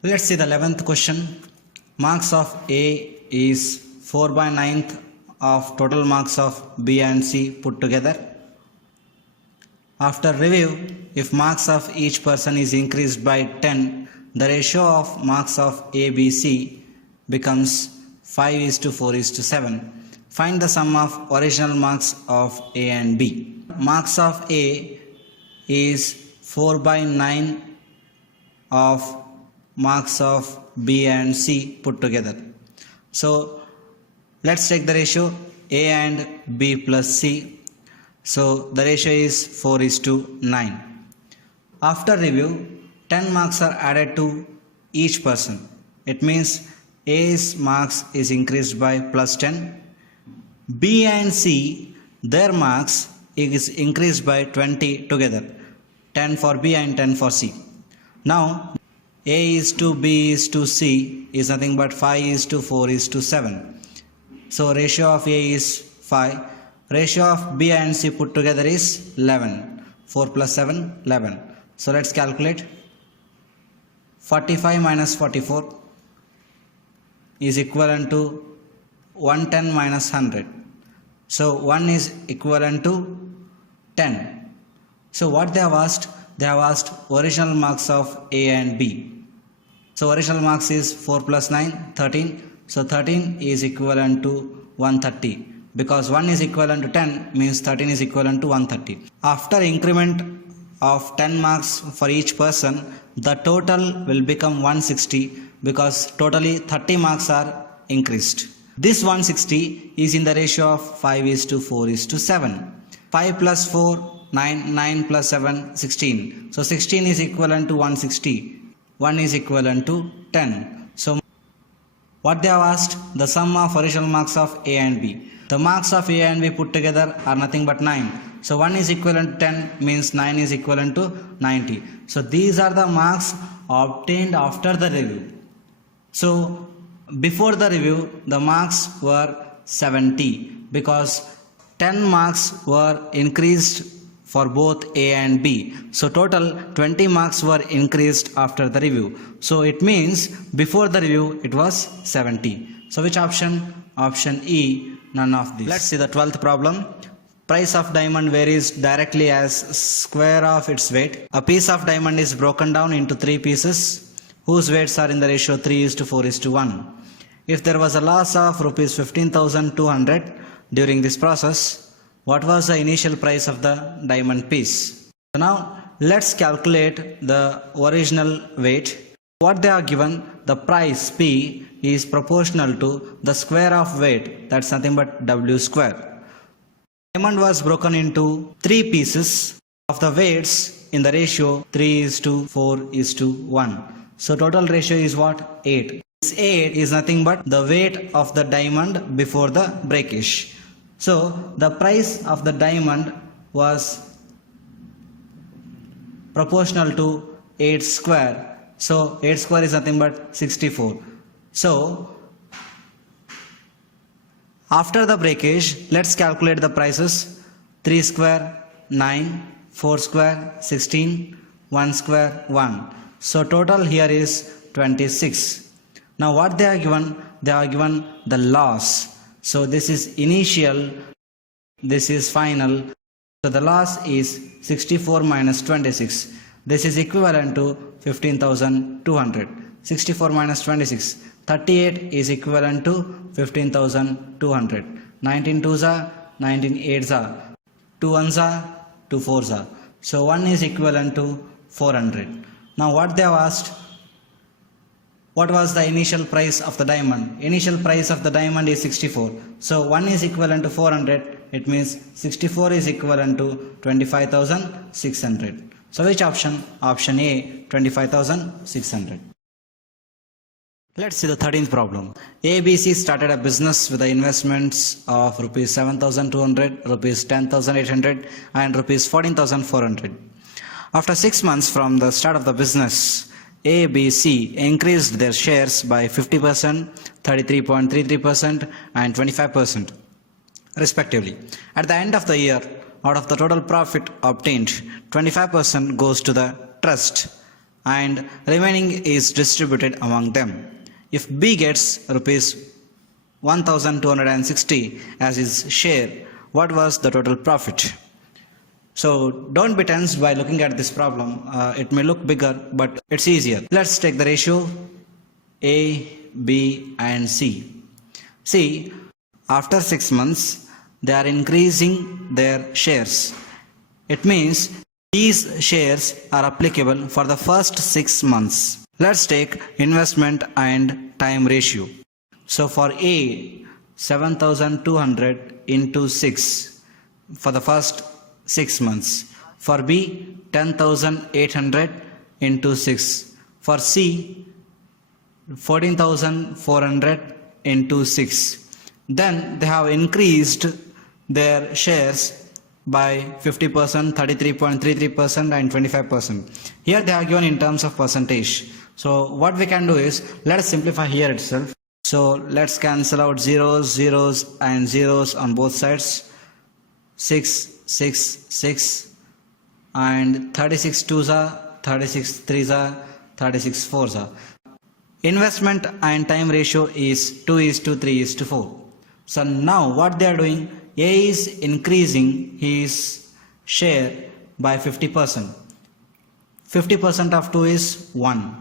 Let's see the 11th question. Marks of A is 4 by 9th of total marks of B and C put together. After review, if marks of each person is increased by 10, the ratio of marks of A, B, C becomes 5:4:7. Find the sum of original marks of A and B. Marks of A is 4 by 9 of marks of B and C put together. So let's take the ratio A and B plus C. So the ratio is 4:9. After review, 10 marks are added to each person. It means A's marks is increased by plus 10. B and C, their marks is increased by 20 together. 10 for B and 10 for C. Now A is to B is to C is nothing but 5:4:7. So ratio of A is 5. Ratio of B and C put together is 11. 4 plus 7, 11. So let's calculate. 45 minus 44 is equivalent to 110 minus 100. So 1 is equivalent to 10. So what they have asked? They have asked original marks of A and B. So original marks is 4 plus 9, 13. So 13 is equivalent to 130. Because 1 is equivalent to 10 means 13 is equivalent to 130. After increment of 10 marks for each person, the total will become 160 because totally 30 marks are increased. This 160 is in the ratio of 5:4:7. 5 plus 4, 9, 9 plus 7, 16. So 16 is equivalent to 160. 1 is equivalent to 10. So what they have asked? The sum of original marks of A and B. The marks of A and B put together are nothing but 9. So 1 is equivalent to 10 means 9 is equivalent to 90. So these are the marks obtained after the review. So before the review, the marks were 70 because 10 marks were increased for both A and B. So total 20 marks were increased after the review. So it means before the review it was 70. So which option? Option E, none of these. Let's see the 12th problem. Price of diamond varies directly as square of its weight. A piece of diamond is broken down into 3 pieces whose weights are in the ratio 3:4:1. If there was a loss of rupees 15,200 during this process, what was the initial price of the diamond piece? So now let's calculate the original weight. What they are given, the price P is proportional to the square of weight, that's nothing but W square. Diamond was broken into 3 pieces of the weights in the ratio 3:4:1. So total ratio is what? 8. This 8 is nothing but the weight of the diamond before the breakage. So the price of the diamond was proportional to 8 square. So 8 square is nothing but 64. So after the breakage, let's calculate the prices. 3 square 9, 4 square 16, 1 square 1. So total here is 26. Now what they are given? They are given the loss. So this is initial, this is final. So the loss is 64 minus 26. This is equivalent to 15,200. 64 minus 26. 38 is equivalent to 15,200. 19 2s are, 19 8s are. 2 1s are, 2 4s are. So 1 is equivalent to 400. Now what they have asked? What was the initial price of the diamond? Initial price of the diamond is 64. So 1 is equivalent to 400. It means 64 is equivalent to 25,600. So which option? Option A, 25,600. Let's see the 13th problem. ABC started a business with the investments of rupees 7,200, rupees 10,800 and rupees 14,400. After 6 months from the start of the business, ABC increased their shares by 50%, 33.33% and 25% respectively. At the end of the year, out of the total profit obtained, 25% goes to the trust and remaining is distributed among them. If B gets rupees 1260 as his share, what was the total profit? So don't be tensed by looking at this problem. It may look bigger, but it's easier. Let's take the ratio A, B and C. See, after 6 months, they are increasing their shares. It means these shares are applicable for the first 6 months. Let's take investment and time ratio. So for A, 7,200 into 6 for the first 6 months. For B, 10,800 into 6. For C, 14,400 into 6. Then they have increased their shares by 50%, 33.33% and 25%. Here they are given in terms of percentage. So what we can do is, let us simplify here itself. So let's cancel out zeros and zeros on both sides. 6, 6, 6 and 36 2s are, 36 3s are, 36 4s are. Investment and time ratio is 2:3:4. So now what they are doing, A is increasing his share by 50%. 50% of 2 is 1.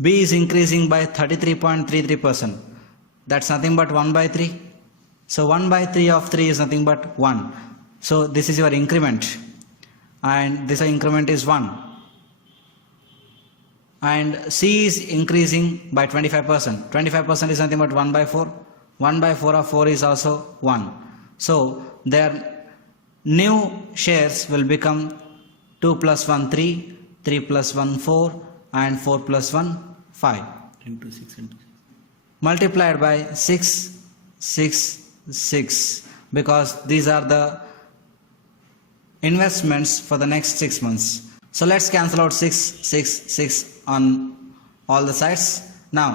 B is increasing by 33.33%. That's nothing but 1/3. So 1/3 of 3 is nothing but 1. So this is your increment. And this increment is 1. And C is increasing by 25%. 25% is nothing but 1/4. 1/4 of 4 is also 1. So their new shares will become 2 plus 1 3, 3 plus 1 4 and 4 plus 1 5 into 6 multiplied by 6 6 6, because these are the investments for the next 6 months. So let's cancel out 6 6 6 on all the sides. Now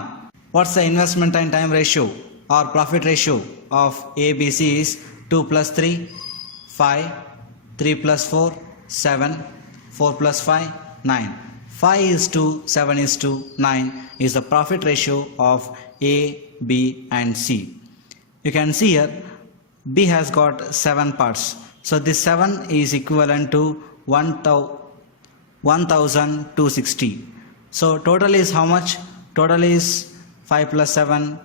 what's the investment and time ratio or profit ratio of ABC is 2 plus 3 5, 3 plus 4 7, 4 plus 5 9. 5 is to 7 is to 9 is the profit ratio of A, B and C. You can see here B has got 7 parts. So this 7 is equivalent to 1,260. So total is how much? Total is 5 plus 7,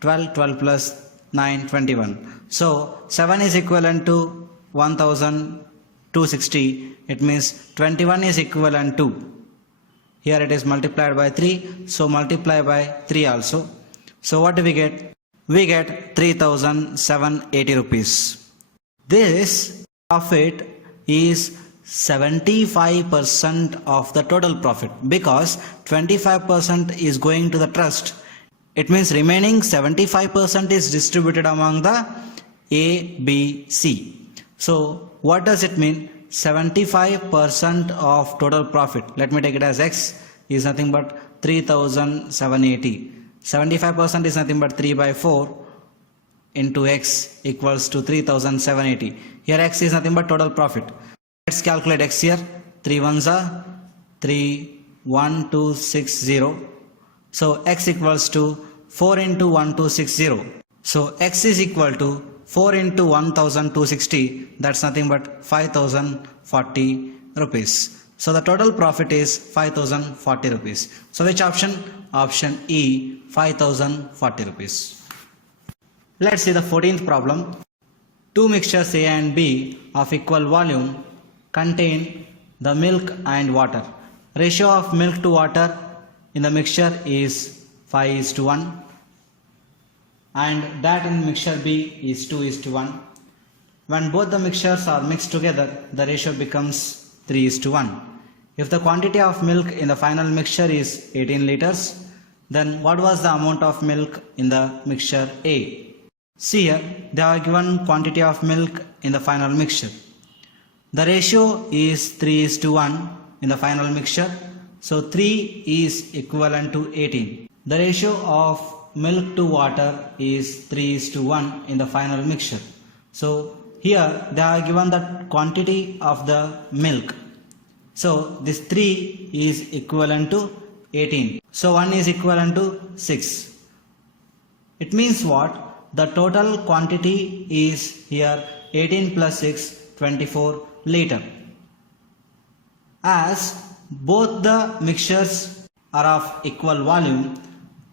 12, 12 plus 9, 21. So 7 is equivalent to 1,260. It means 21 is equivalent to, here it is multiplied by 3, so multiply by 3 also. So what do we get? We get 3,780 rupees. This profit is 75% of the total profit, because 25% is going to the trust. It means remaining 75% is distributed among the A, B, C. So what does it mean? 75% of total profit, let me take it as X, is nothing but 3,780. 75% is nothing but 3 by 4 into X equals to 3,780. Here X is nothing but total profit. Let's calculate X here. 3 ones are 3,1260. So X equals to 4 into 1,260. So X is equal to 4 into 1,260, that's nothing but 5,040 rupees. So the total profit is 5,040 rupees. So which option? Option E, 5,040 rupees. Let's see the 14th problem. Two mixtures A and B of equal volume contain the milk and water. Ratio of milk to water in the mixture is 5:1. And that in mixture B is 2:1. When both the mixtures are mixed together, the ratio becomes 3:1. If the quantity of milk in the final mixture is 18 liters, then what was the amount of milk in the mixture A? See here, they are given quantity of milk in the final mixture. The ratio is 3:1 in the final mixture, so 3 is equivalent to 18. The ratio of milk to water is 3:1 in the final mixture. So here they are given the quantity of the milk. So this 3 is equivalent to 18. So 1 is equivalent to 6. It means what? The total quantity is here 18 plus 6, 24 liter. As both the mixtures are of equal volume,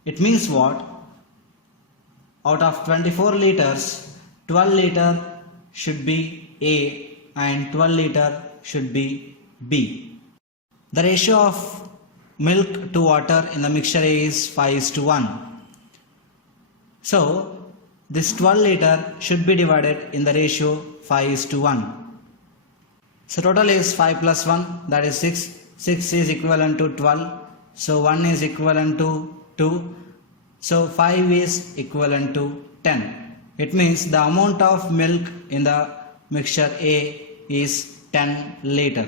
it means what? Out of 24 liters, 12 liter should be A and 12 liter should be B. The ratio of milk to water in the mixture A is 5:1. So this 12 liter should be divided in the ratio 5:1. So total is 5 plus 1, that is 6. 6 is equivalent to 12. So 1 is equivalent to 2. So 5 is equivalent to 10. It means the amount of milk in the mixture A is 10 liter.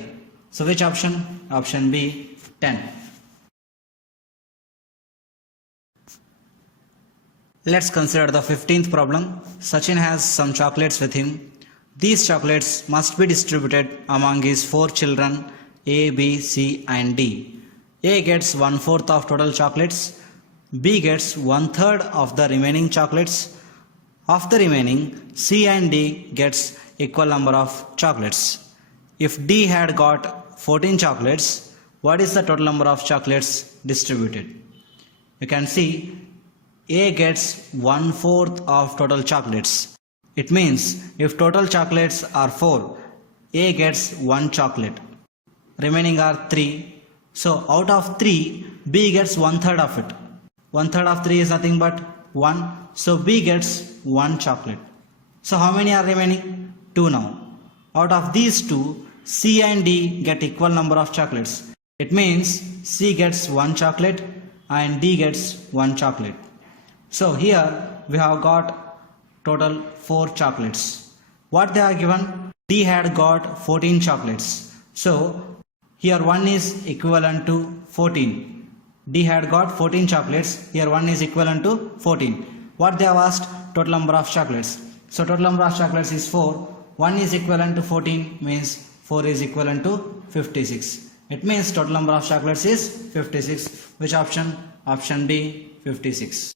So which option? Option B, 10. Let's consider the 15th problem. Sachin has some chocolates with him. These chocolates must be distributed among his 4 children A, B, C and D. A gets 1/4 of total chocolates. B gets 1/3 of the remaining chocolates. Of the remaining, C and D gets equal number of chocolates. If D had got 14 chocolates, what is the total number of chocolates distributed? You can see A gets 1/4 of total chocolates. It means if total chocolates are 4, A gets 1 chocolate. Remaining are 3. So out of 3, B gets 1/3 of it. 1/3 of 3 is nothing but 1. So B gets 1 chocolate. So how many are remaining? 2 now. Out of these 2, C and D get equal number of chocolates. It means C gets 1 chocolate and D gets 1 chocolate. So here we have got total 4 chocolates. What they are given? D had got 14 chocolates. So here 1 is equivalent to 14. D had got 14 chocolates. Here 1 is equivalent to 14. What they have asked? Total number of chocolates. So total number of chocolates is 4. 1 is equivalent to 14 means 4 is equivalent to 56. It means total number of chocolates is 56. Which option? Option B, 56.